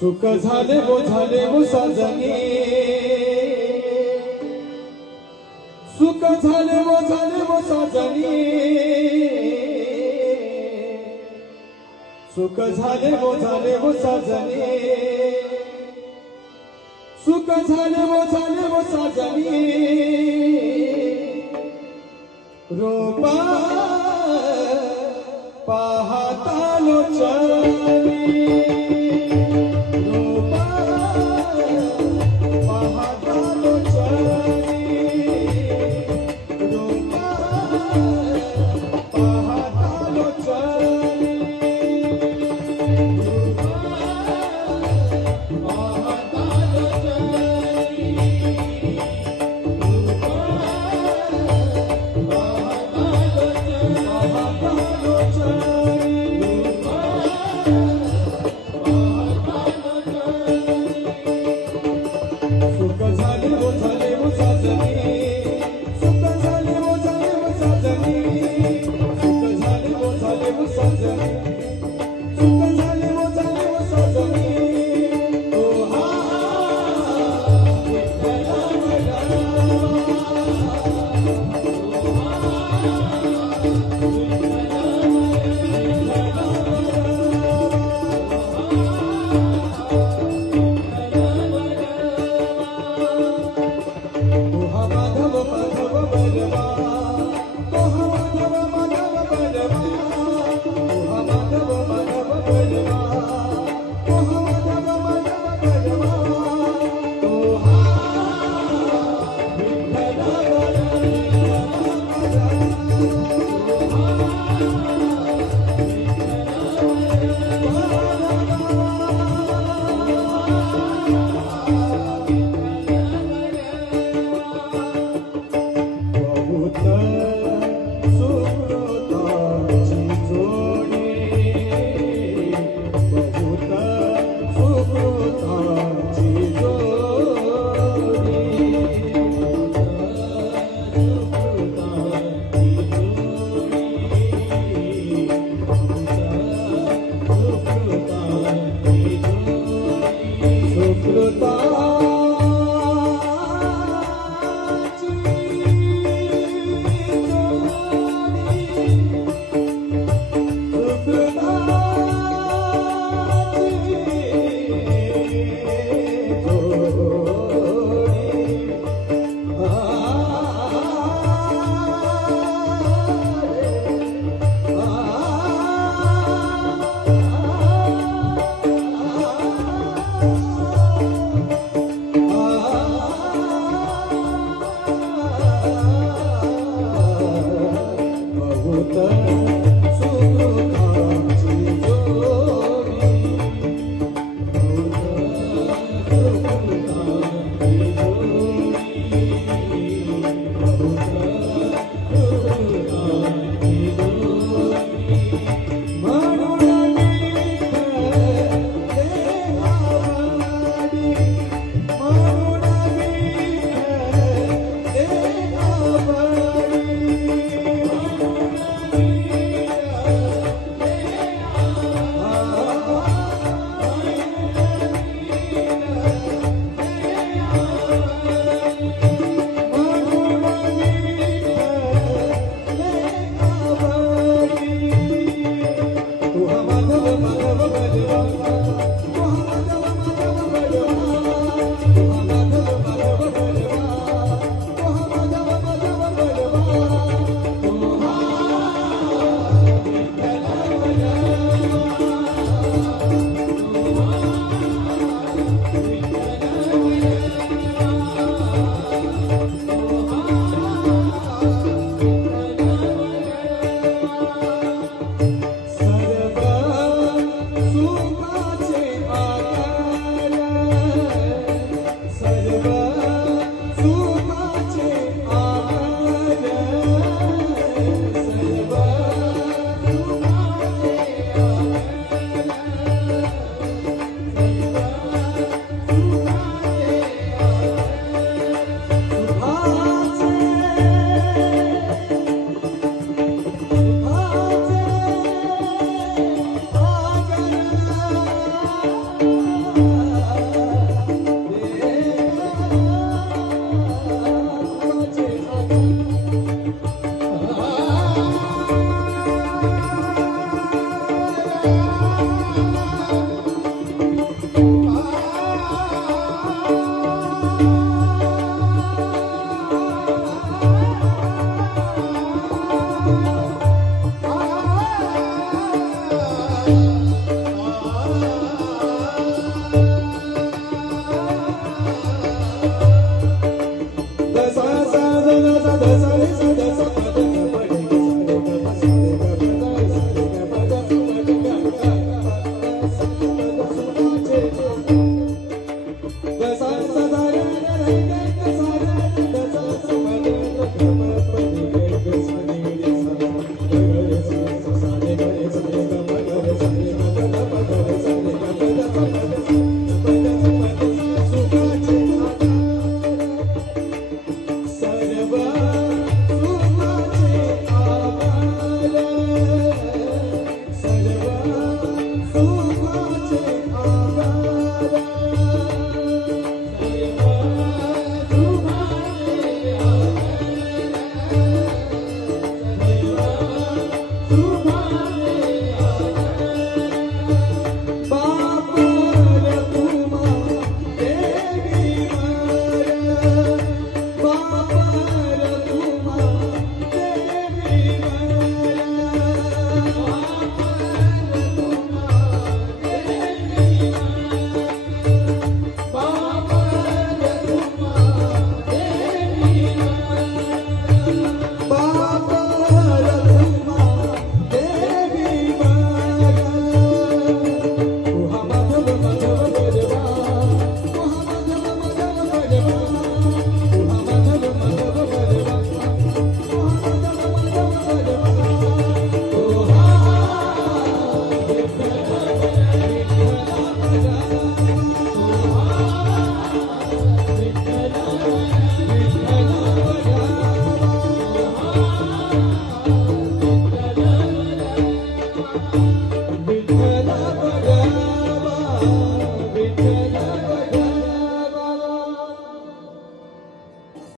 सुख झाले वो झाले वो साजनी सुख झाले वो झाले वो साजनी सुख झाले वो झाले वो साजनी सुख झाले वो झाले वो साजनी रोपा पाहता लोचन